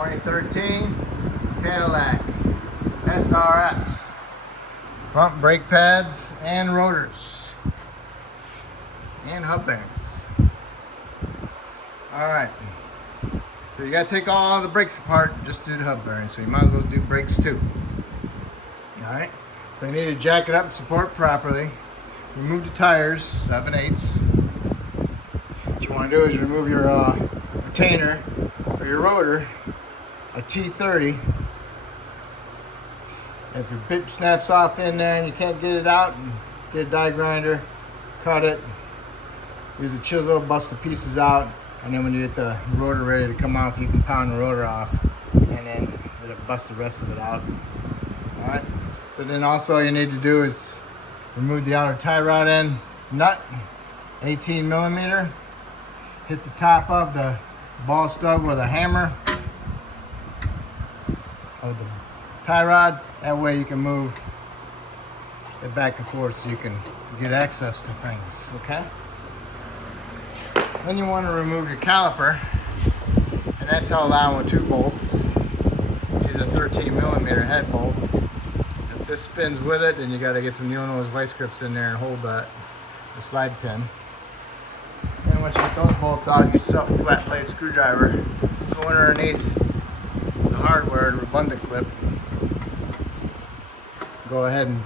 2013 Cadillac SRX. Front brake pads and rotors and hub bearings. Alright, so you got to take all the brakes apart just to do the hub bearings, so you might as well do brakes too. Alright, so you need to jack it up and support properly. Remove the tires, 7/8. What you want to do is remove your retainer for your rotor, a T30. If your bit snaps off in there and you can't get it out, get a die grinder, cut it, use a chisel, bust the pieces out, and then when you get the rotor ready to come off, you can pound the rotor off and then bust the rest of it out. Alright, so then also all you need to do is remove the outer tie rod end nut, 18 millimeter. Hit the top of the ball stub with a hammer of the tie rod. That way you can move it back and forth so you can get access to things, okay? Then you want to remove your caliper, and that's held on with 2 bolts. These are 13 millimeter head bolts. If this spins with it, then you got to get some Newell's vice grips in there and hold the slide pin. And once you get those bolts out, you get yourself a flat blade screwdriver. Go underneath the hardware, the redundant clip. Go ahead and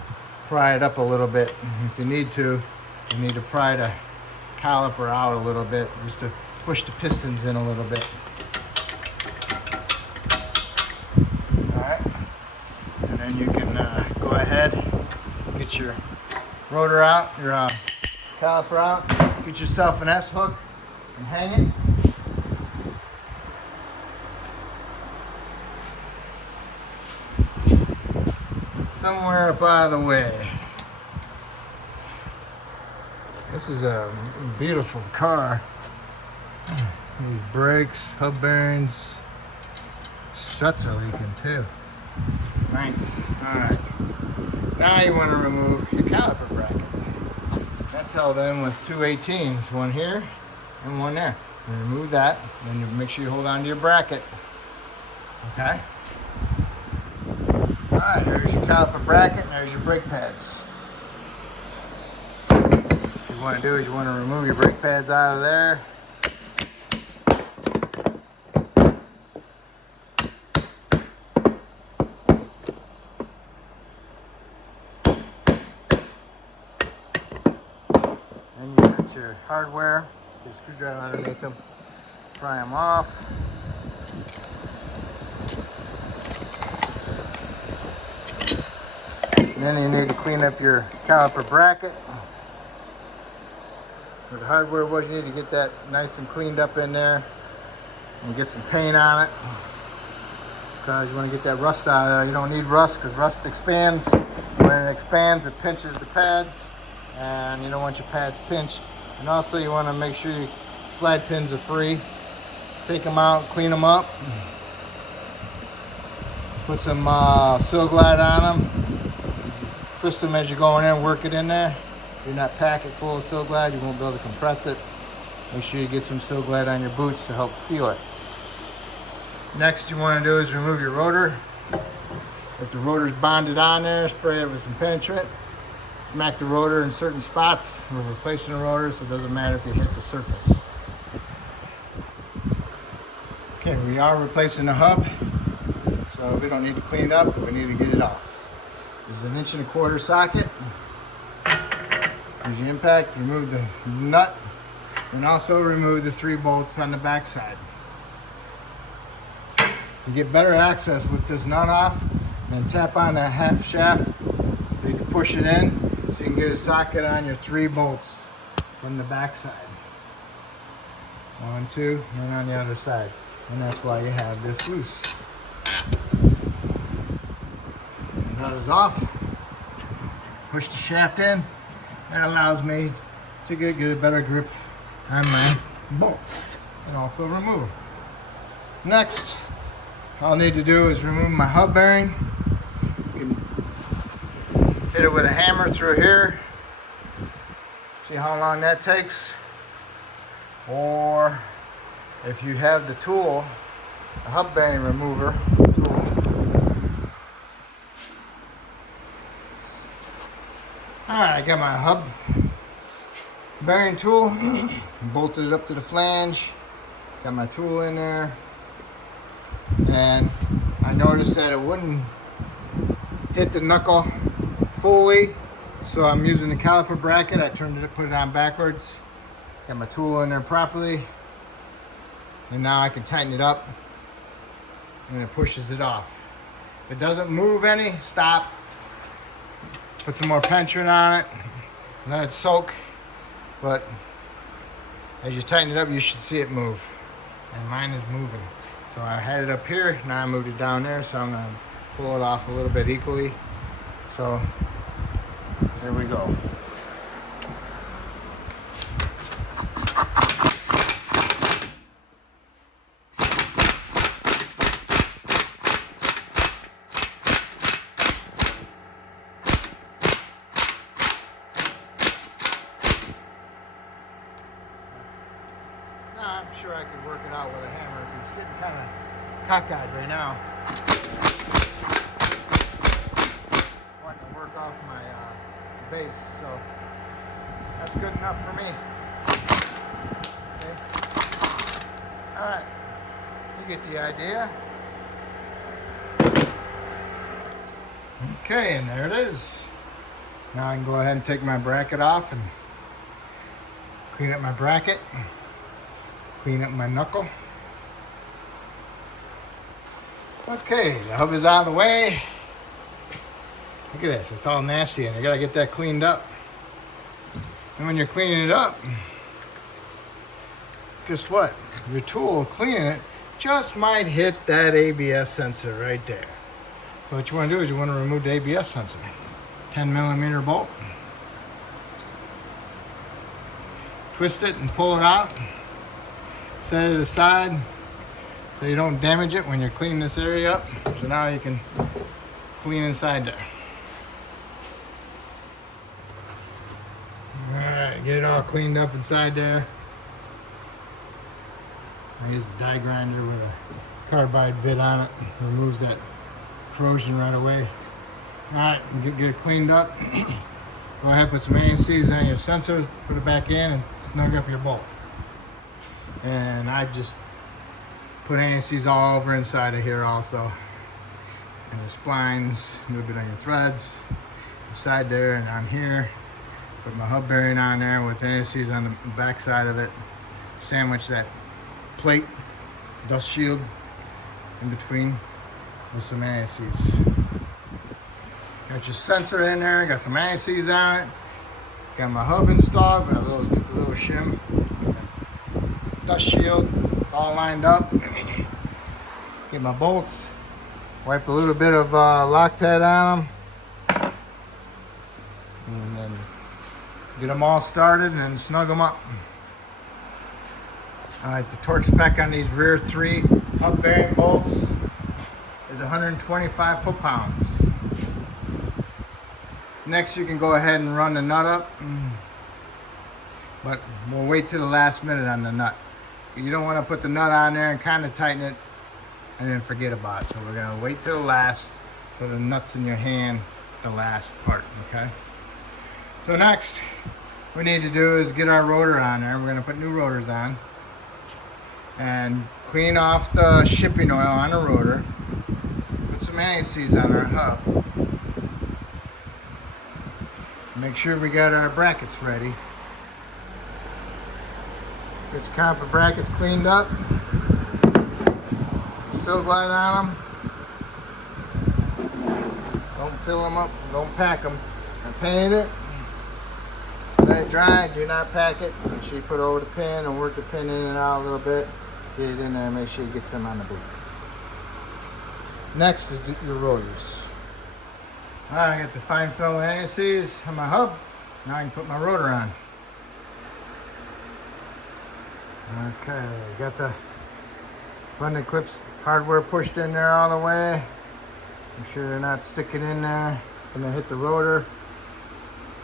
pry it up a little bit. If you need to pry the caliper out a little bit, just to push the pistons in a little bit. Alright, and then you can go ahead, get your rotor out, your caliper out, get yourself an S-hook and hang it. Somewhere up out of the way. This is a beautiful car. These brakes, hub bearings, struts are leaking too. Nice. Alright. Now you want to remove your caliper bracket. That's held in with 2 18s, one here and one there. You remove that, and you make sure you hold on to your bracket. Okay? Alright, there's your caliper bracket and there's your brake pads. What you want to do is you want to remove your brake pads out of there. Then you get your hardware, your screwdriver underneath them, pry them off. Then you need to clean up your caliper bracket. Where the hardware was, you need to get that nice and cleaned up in there and get some paint on it, because you want to get that rust out of there. You don't need rust because rust expands. When it expands, it pinches the pads, and you don't want your pads pinched. And also you want to make sure your slide pins are free. Take them out, clean them up, put some Seal Glide on them. Twist them as you're going in, work it in there. Do not pack it full of Seal Glide, you won't be able to compress it. Make sure you get some Seal Glide on your boots to help seal it. Next you want to do is remove your rotor. If the rotor's bonded on there, spray it with some penetrant. Smack the rotor in certain spots. We're replacing the rotor, so it doesn't matter if you hit the surface. Okay, we are replacing the hub, so we don't need to clean it up, we need to get it off. This is an 1.25 inch socket. Use your impact, remove the nut, and also remove the 3 bolts on the back side. You get better access with this nut off, and tap on the half shaft so you can push it in, so you can get a socket on your 3 bolts from the back side. 1, 2, and on the other side. And that's why you have this loose. Nut is off. Push the shaft in. That allows me to get a better grip on my bolts and also remove them. Next, all I need to do is remove my hub bearing. You can hit it with a hammer through here. See how long that takes? Or if you have the tool, a hub bearing remover tool. Alright, I got my hub bearing tool, bolted it up to the flange, got my tool in there, and I noticed that it wouldn't hit the knuckle fully, so I'm using the caliper bracket. I put it on backwards, got my tool in there properly, and now I can tighten it up and it pushes it off. If it doesn't move any, stop, put some more pension on it, let it soak. But as you tighten it up, you should see it move, and mine is moving. So I had it up here, now I moved it down there, so I'm gonna pull it off a little bit equally. So here we go. I'm sure I could work it out with a hammer. It's getting kind of cockeyed right now. Wanting to work off my base, so that's good enough for me. Okay. All right, you get the idea. Okay, and there it is. Now I can go ahead and take my bracket off and clean up my bracket. Clean up my knuckle. Okay, the hub is out of the way. Look at this, it's all nasty and I gotta get that cleaned up. And when you're cleaning it up, guess what? Your tool cleaning it just might hit that ABS sensor right there. So what you wanna do is you wanna remove the ABS sensor. 10mm bolt. Twist it and pull it out. Set it aside so you don't damage it when you're cleaning this area up. So now you can clean inside there. Alright, get it all cleaned up inside there. I use a die grinder with a carbide bit on it. Removes that corrosion right away. Alright, get it cleaned up. Go ahead, put some ANCs on your sensors, put it back in and snug up your bolt. And I just put ANCs all over inside of here also. And the splines, a little bit on your threads, inside there and on here. Put my hub bearing on there with ANCs on the back side of it. Sandwich that plate, dust shield in between with some ANCs. Got your sensor in there, got some ANCs on it. Got my hub installed, got a little shim. Dust shield, it's all lined up. Get my bolts, wipe a little bit of Loctite on them, and then get them all started and then snug them up. Alright, the torque spec on these rear 3 hub bearing bolts is 125 foot-pounds. Next, you can go ahead and run the nut up, but we'll wait till the last minute on the nut. You don't want to put the nut on there and kind of tighten it and then forget about it. So we're going to wait till the last, so the nut's in your hand, the last part, okay? So next, we need to do is get our rotor on there. We're going to put new rotors on and clean off the shipping oil on the rotor. Put some ANCs on our hub. Make sure we got our brackets ready. Get your copper brackets cleaned up. Silk glide on them. Don't fill them up, don't pack them. I painted it. Let it dry, do not pack it. Make sure you put it over the pin and work the pin in and out a little bit. Get it in there and make sure you get some on the boot. Next is your rotors. Alright, I got the fine film ANCs on my hub. Now I can put my rotor on. Okay, got the bundle clips hardware pushed in there all the way. Make sure they're not sticking in there. Gonna hit the rotor.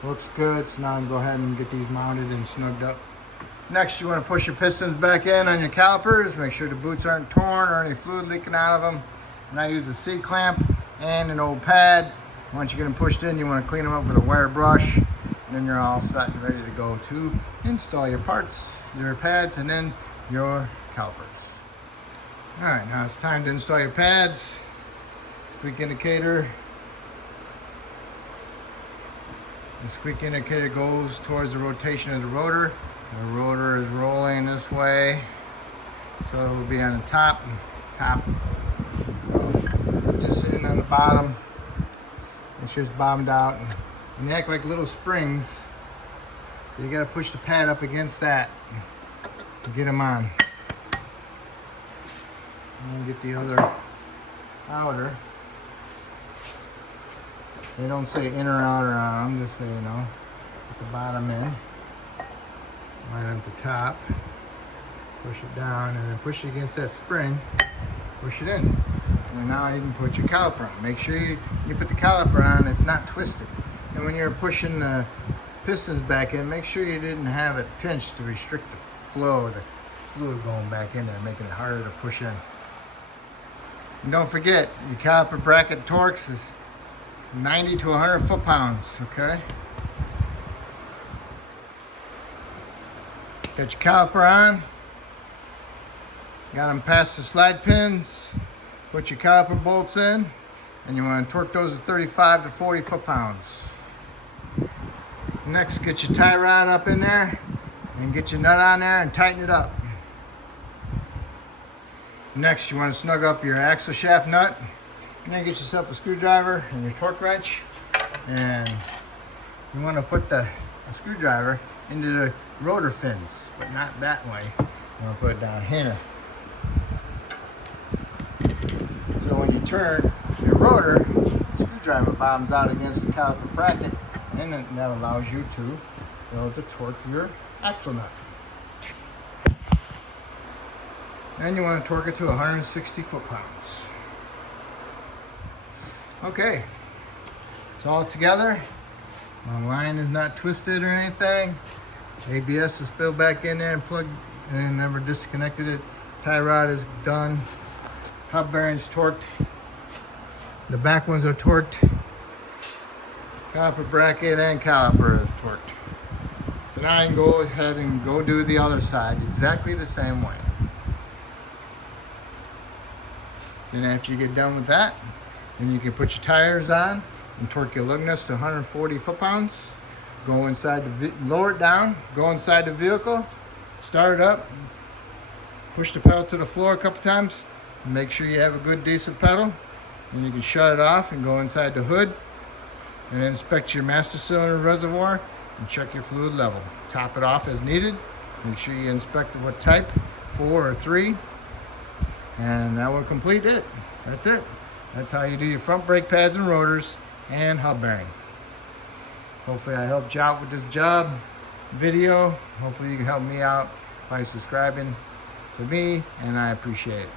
Looks good, so now I can go ahead and get these mounted and snugged up. Next, you want to push your pistons back in on your calipers. Make sure the boots aren't torn or any fluid leaking out of them. And I use a C-clamp and an old pad. Once you get them pushed in, you want to clean them up with a wire brush. And then you're all set and ready to go to install your parts, your pads, and then your calipers. All right, now it's time to install your pads. Squeak indicator. The squeak indicator goes towards the rotation of the rotor. The rotor is rolling this way, so it will be on the top. Just sitting on the bottom. Make sure it's bottomed out. And they act like little springs, so you got to push the pad up against that to get them on. And get the other outer. They don't say inner or outer on them, just so you know. Put the bottom in. Line up the top. Push it down and then push it against that spring. Push it in. And now you can put your caliper on. Make sure you put the caliper on, it's not twisted. And when you're pushing the pistons back in, make sure you didn't have it pinched to restrict the flow of the fluid going back in there, making it harder to push in. And don't forget, your caliper bracket torques is 90 to 100 foot-pounds, okay? Got your caliper on. Got them past the slide pins. Put your caliper bolts in. And you want to torque those at 35 to 40 foot-pounds. Next, get your tie rod up in there. And get your nut on there and tighten it up. Next, you want to snug up your axle shaft nut. And then get yourself a screwdriver and your torque wrench. And you want to put a screwdriver into the rotor fins, but not that way. You want to put it down here. So when you turn your rotor, the screwdriver bottoms out against the caliper bracket, and then that allows you to be able to torque your axle nut. Then you want to torque it to 160 foot-pounds. Okay, it's all together. My line is not twisted or anything. ABS is spilled back in there and plugged and never disconnected it. Tie rod is done. Hub bearings torqued. The back ones are torqued. Caliper bracket and caliper is torqued. So now I can go ahead and go do the other side exactly the same way. Then after you get done with that, then you can put your tires on and torque your lug nuts to 140 foot-pounds. Go inside lower it down, go inside the vehicle, start it up, push the pedal to the floor a couple times, and make sure you have a good decent pedal. And you can shut it off and go inside the hood and inspect your master cylinder reservoir and check your fluid level. Top it off as needed. Make sure you inspect what type, 4 or 3. And that will complete it. That's it. That's how you do your front brake pads and rotors and hub bearing. Hopefully I helped you out with this job video. Hopefully you can help me out by subscribing to me, and I appreciate it.